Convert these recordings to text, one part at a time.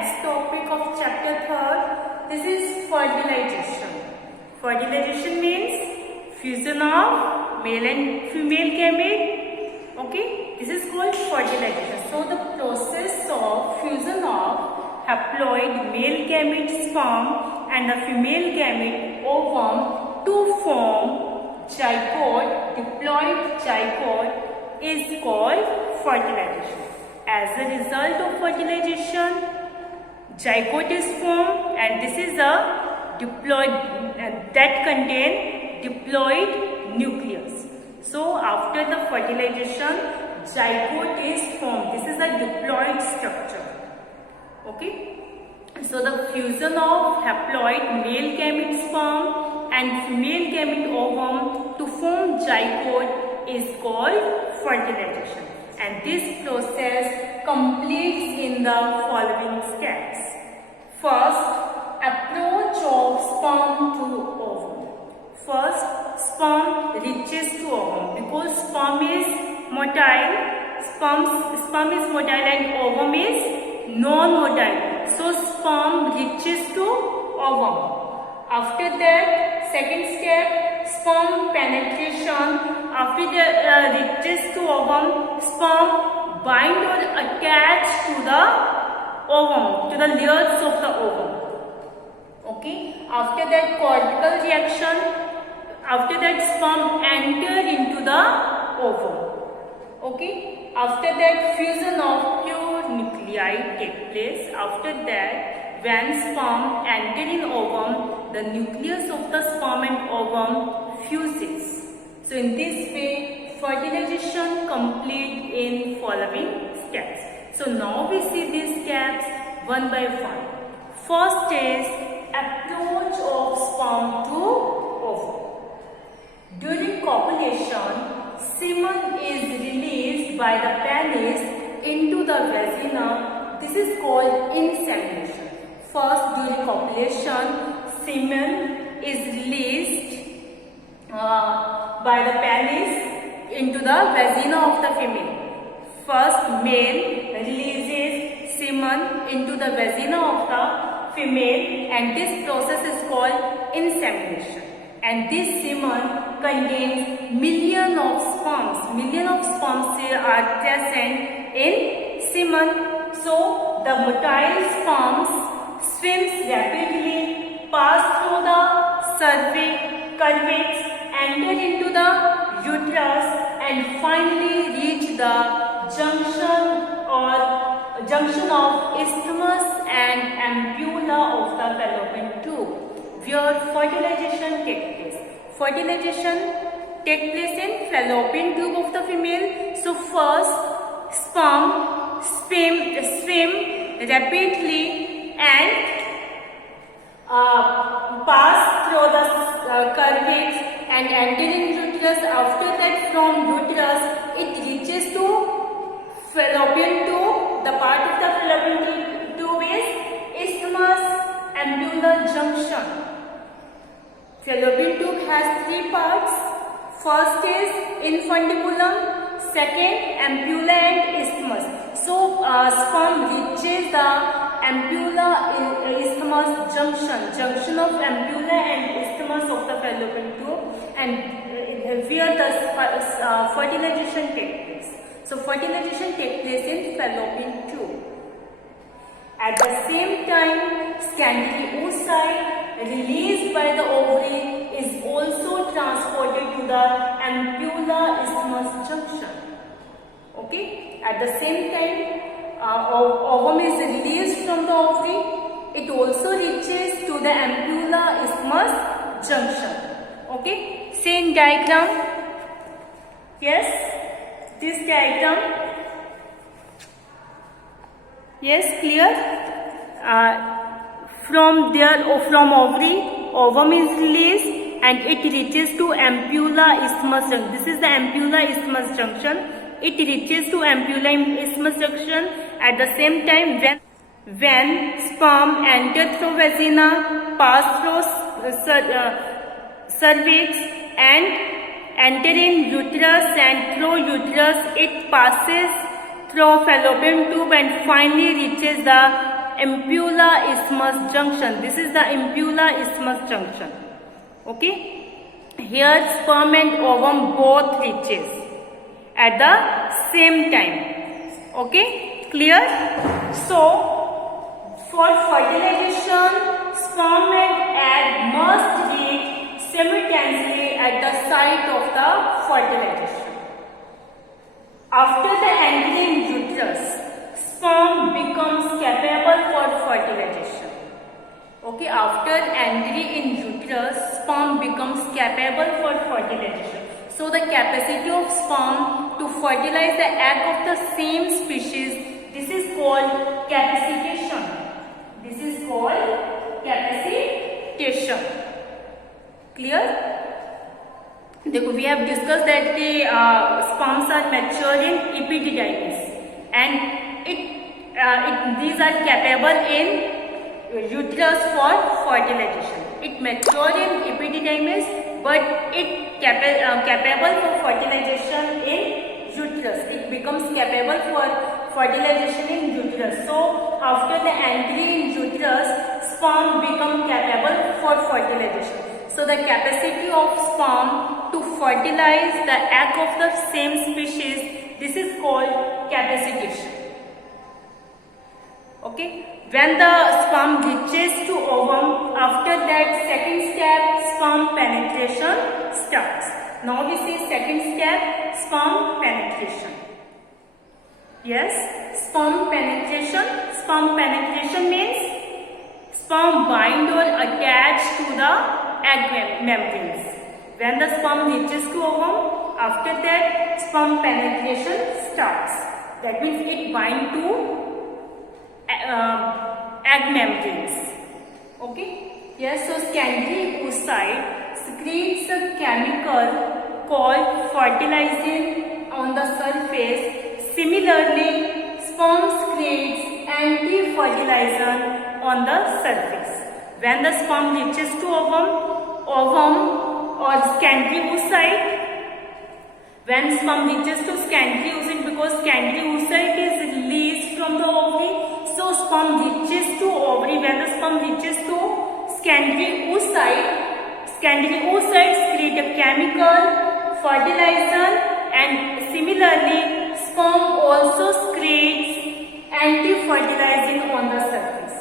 next topic of chapter 3rd. This is fertilization. Fertilization means fusion of male and female gamete. Okay, this is called fertilization. So the process of fusion of haploid male gamete sperm and the female gamete ovum to form zygote, diploid zygote is called fertilization. As a result of fertilization, zygote is formed, and this is a diploid that contain diploid nucleus. So after the fertilization, zygote is formed. This is a diploid structure. Okay. So the fusion of haploid male gamete sperm and female gamete ovum to form zygote is called fertilization. And this process completes in the following steps. First, approach of sperm to ovum. First, sperm reaches to ovum because sperm is motile. Sperm is motile and ovum is non-motile. So sperm reaches to ovum. After that, second step, sperm penetration. After that reaches to ovum, sperm bind or attach to the ovum, to the layers of the ovum. Okay. After that, cortical reaction. After that, sperm enter into the ovum. Okay. After that, fusion of pure nuclei take place. After that, when sperm enter in ovum, the nucleus of the sperm and ovum fuses. So in this way, fertilization complete in following steps. So now we see these steps one by one. First is approach of sperm to ovum. During copulation, semen is released by the penis into the vagina. This is called insemination. First, during copulation, semen is released by the penis into the vagina of the female. First, male releases semen into the vagina of the female, and this process is called insemination. And this semen contains millions of sperms. Millions of sperms are present in semen. So the motile sperms swims rapidly, pass through the cervix, enter into the uterus, and finally reach the junction of isthmus and ampulla of the fallopian tube, where fertilization takes place. Fertilization takes place in fallopian tube of the female. So first, sperm swim rapidly and pass through the cervix and enter in uterus. After that, from uterus, it reaches to fallopian tube. The part of the fallopian tube is isthmus ampulla junction. Fallopian tube has three parts. First is infundibulum, second ampulla and isthmus. So sperm reaches the ampulla isthmus junction of ampulla and isthmus of the fallopian tube, and where the fertilization takes place. So fertilization takes place in fallopian tube. At the same time, secondary oocyte released by the ovary is also transported to the ampulla isthmus junction. Okay. At the same time, ovum is released from the ovary. It also reaches to the ampulla isthmus junction. Okay. Same diagram. Yes. This diagram. Yes, clear? From ovary, ovum is released and it reaches to ampulla isthmus junction. This is the ampulla isthmus junction. It reaches to ampulla isthmus junction. At the same time, when sperm enter through vagina, pass through cervix and enter in uterus, and through uterus it passes through fallopian tube and finally reaches the ampulla isthmus junction. This is the ampulla isthmus junction. Okay. Here sperm and ovum both reaches at the same time. Okay, clear? So for fertilization, sperm and egg must reach simultaneously at the site of the fertilization. After the entry in uterus, sperm becomes capable for fertilization. Okay, after entry in uterus, sperm becomes capable for fertilization. So the capacity of sperm to fertilize the egg of the same species, this is called capacitation. This is called capacitation. Clear? We have discussed that the sperms are mature in epididymis, and these are capable in uterus for fertilization. It matures in epididymis, but it capable for fertilization in uterus. It becomes capable for fertilization in uterus. So after the entry in uterus, sperm become capable for fertilization. So the capacity of sperm to fertilize the egg of the same species, this is called capacitation. Okay. When the sperm reaches to ovum, after that second step, sperm penetration starts. Now we see second step, sperm penetration. Yes, sperm penetration. Sperm penetration means sperm bind or attach to the egg membranes. When the sperm reaches to ovum, after that sperm penetration starts. That means it binds to egg membranes. Okay. Yes. So secondary oocyte secretes a chemical called fertilizing on the surface. Similarly, sperm secretes anti-fertilizer on the surface. When the sperm reaches to ovum or secondary oocyte, when sperm reaches to secondary oocyte, because secondary oocyte is released from the ovary. So sperm reaches to ovary. When the sperm reaches to secondary oocytes create a chemical fertilizer, and similarly sperm also secretes anti-fertilizing on the surface.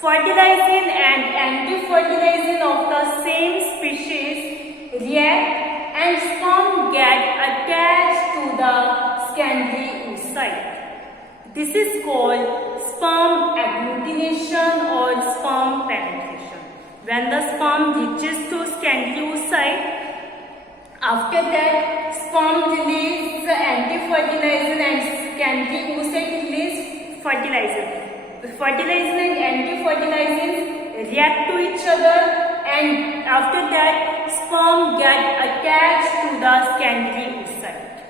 Fertilizing and anti-fertilizing of the same species react and sperm get attached to the secondary oocyte. This is called sperm agglutination or sperm penetration. When the sperm reaches to secondary oocyte, after that sperm release the anti-fertilizer and secondary oocyte release fertilizer. The fertilizer and anti-fertilizers react to each other, and after that sperm get attached to the secondary oocyte.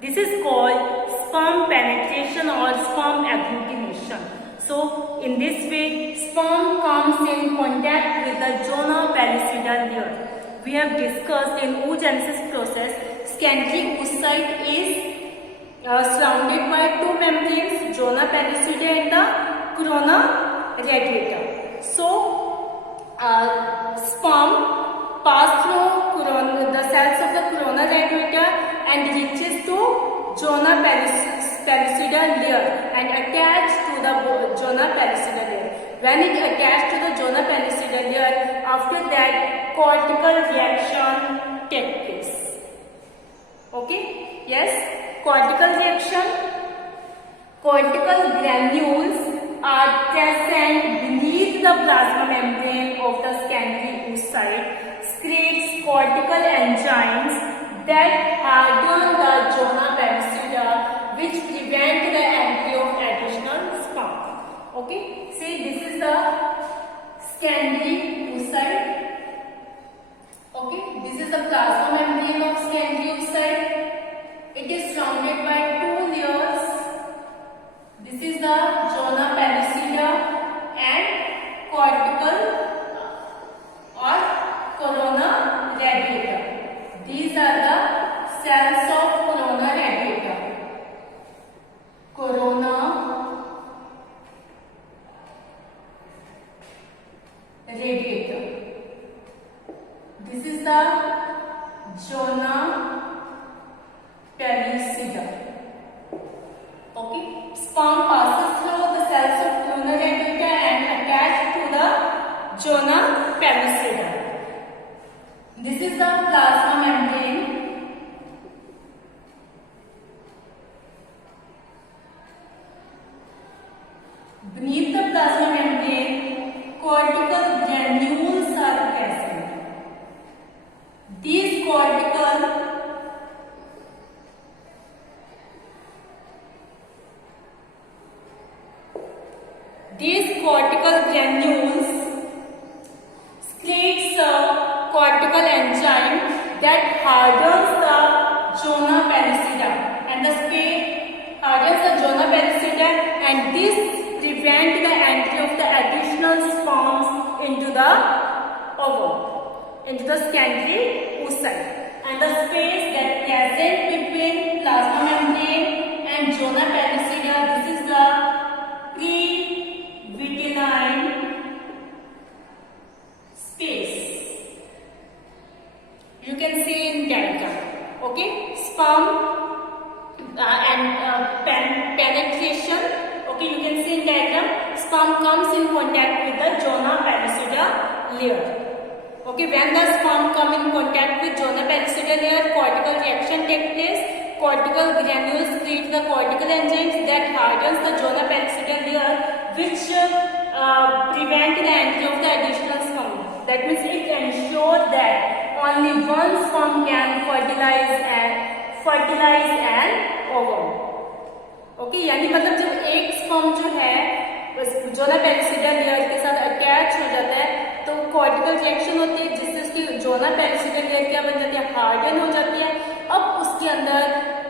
This is called sperm penetration or sperm agglutination. So in this way, sperm comes in contact with the zona pellucida layer. We have discussed in oogenesis process, secondary oocyte is surrounded by two membranes, zona pellucida and the corona radiata. So sperm pass through the cells of the corona radiata and reaches to zona pellucida layer and attached to the zona pellucida layer. When it attached to the zona pellucida layer, after that cortical reaction takes place. Okay? Yes? Cortical reaction. Cortical granules are present beneath the plasma membrane of the secondary oocyte, secretes cortical enzymes that harden the zona pellucida, which prevent the entry of additional sperm. Okay, see, this is the secondary oocyte. Okay, this is the plasma membrane of secondary oocyte. It is surrounded by two layers. This is the zona pellucida and cortical or corona radiata. These are the cells of corona radiata. Corona radiator. This is the zona pellucida. Okay, sperm passes through the cells of lunar radiator and attached to the zona pellucida. This is the plasma membrane. Beneath the plasma membrane, cortical granules are present. These cortical granules secretes a cortical enzyme that hardens the zona pellucida, and the space hardens the zona pellucida, and this prevent the entry of the additional sperms into the ovum, into the secondary oocyte, and the space that present between plasma membrane and zona pellucida, this is the pre-vitelline space. You can see in diagram. Okay, sperm and penetration. Okay, you can see in diagram, sperm comes in contact with the zona pellucida layer. Okay, when the sperm come in contact with zona pellucida layer, cortical reaction takes place. Cortical granules create the cortical enzymes that hardens the zona pellucida layer, which prevent the entry of the additional sperm. That means it ensures that only one sperm can fertilize an ovum. Okay, यानी मतलब जब एक sperm जो है जोना पेरिसिडा layer के साथ attach हो जाता है तो कॉर्टिकल रिएक्शन होती है जिससे उसकी जोना पेरिसिडा लेयर क्या बन जाती है, हार्डन हो जाती है. अब उसके अंदर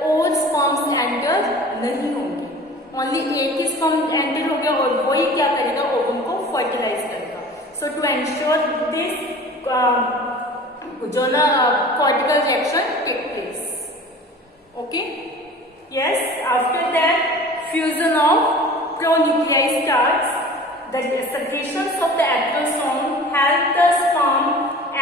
और स्पर्म्स एंटर नहीं होंगे, ओनली एक ही स्पर्म एंटर हो गया और वही क्या करेगा, ओवम को फर्टिलाइज करेगा. So to ensure this zona cortical reaction take place. Okay, yes, after that fusion of pronuclei starts. The secretions of the acrosome help the sperm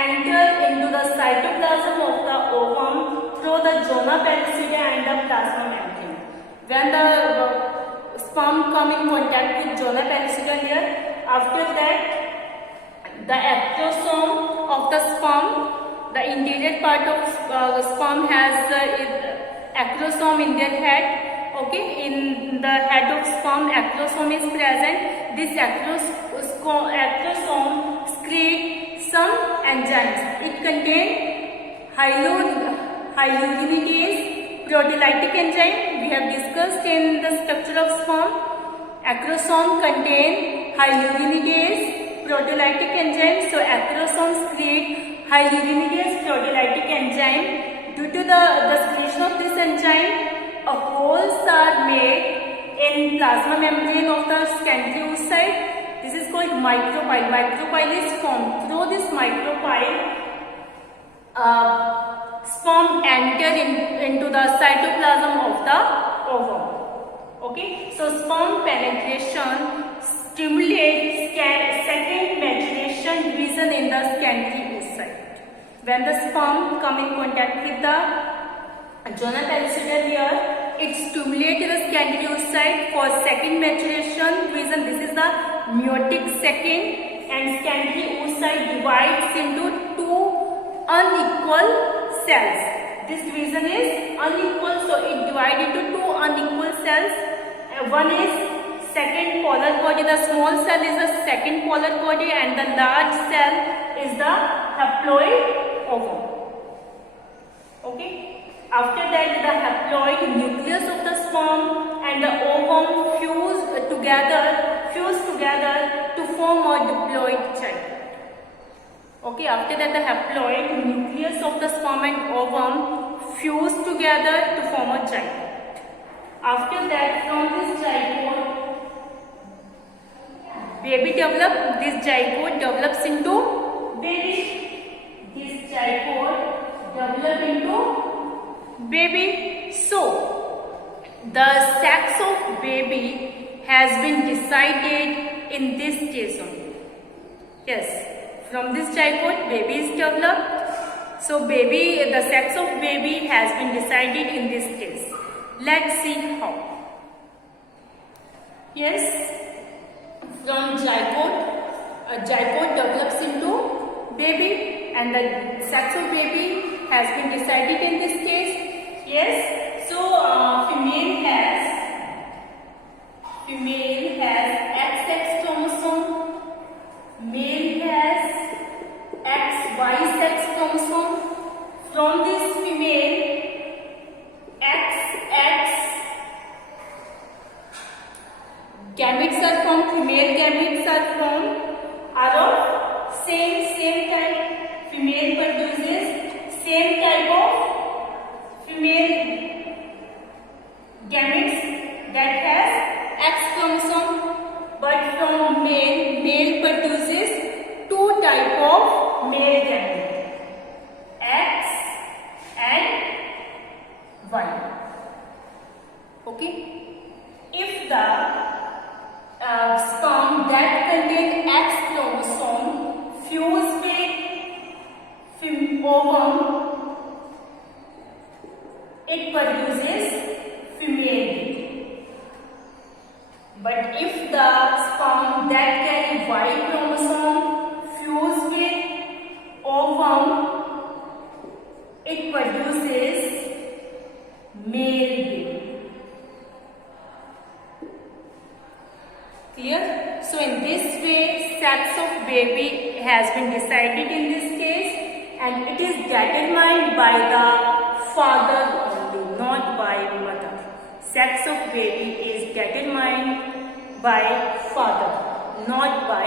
enter into the cytoplasm of the ovum through the zona pellucida and the plasma membrane. When the sperm come in contact with zona pellucida layer, after that the acrosome of the sperm, the interior part of sperm has acrosome in their head. Okay, in the head of sperm acrosome is present. This acrosome secretes some enzymes. It contains hyaluronidase, proteolytic enzyme. We have discussed in the structure of sperm. Acrosome contain hyaluronidase, proteolytic enzyme. So acrosome secrete hyaluronidase, proteolytic enzyme. Due to the secretion of this enzyme, holes are made in plasma membrane of the secondary oocyte. This is called micropyle. Micropyle is formed. Through this micropyle, sperm enter into the cytoplasm of the ovum. Okay, so sperm penetration stimulates second maturation division in the secondary oocyte. When the sperm come in contact with the zona pellucida layer, it stimulates the secondary oocyte for second maturation division. This is the meiotic second, and secondary oocyte divides into two unequal cells. This division is unequal, so it divides into two unequal cells. One is second polar body. The small cell is the second polar body, and the large cell is the haploid ovum. Okay. After that, the haploid nucleus of the sperm and the ovum fuse together to form a diploid child. Okay. After that, the haploid nucleus of the sperm and ovum fuse together to form a child. After that, from this zygote, baby develop. This zygote develops into baby. This zygote develop into baby. So the sex of baby has been decided in this stage only. Yes, from this zygote baby is developed. So baby, the sex of baby has been decided in this case. Let's see how. Yes, from zygote, a zygote develops into baby and the sex of baby has been decided in this case. Yes, so female has XX chromosome, male has XY sex chromosome. From this female, XX gametes are formed, female gametes are of same type. Female produces same type of female gametes that has X chromosome, but from male produces two type of male gametes, X and Y. Okay, if the sperm that contain X chromosome fuse with ovum, it produces female baby. But if the sperm that carry Y chromosome fuse with ovum, it produces male baby. Clear? So in this way, sex of baby has been decided in this case, and it is determined by the father only, not by mother. Sex of baby is determined by father, not by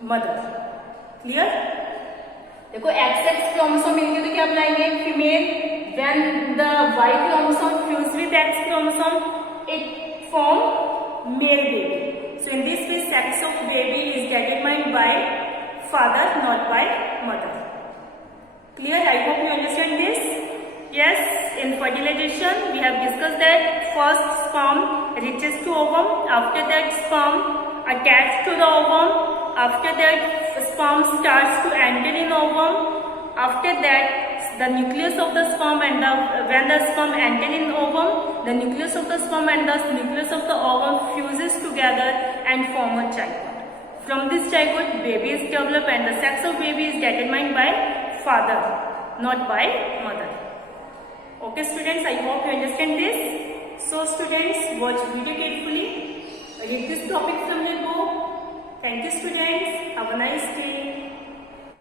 mother. Clear? देखो XX chromosome मिलेंगे तो क्या बनाएंगे female. When the Y chromosome fuse with X chromosome, it form male baby. So in this way, sex of baby is determined by father, not by mother. Clear? I hope you understand this. Yes, in fertilization we have discussed that first sperm reaches to ovum, after that sperm attached to the ovum, after that sperm starts to enter in ovum, after that the nucleus of the sperm and when the sperm enter in ovum, the nucleus of the sperm and the nucleus of the ovum fuses together and form a zygote. From this zygote baby is developed and the sex of baby is determined by father, not by mother. Okay students, I hope you understand this. So students, watch video carefully. Read this topic from your book. Thank you students. Have a nice day.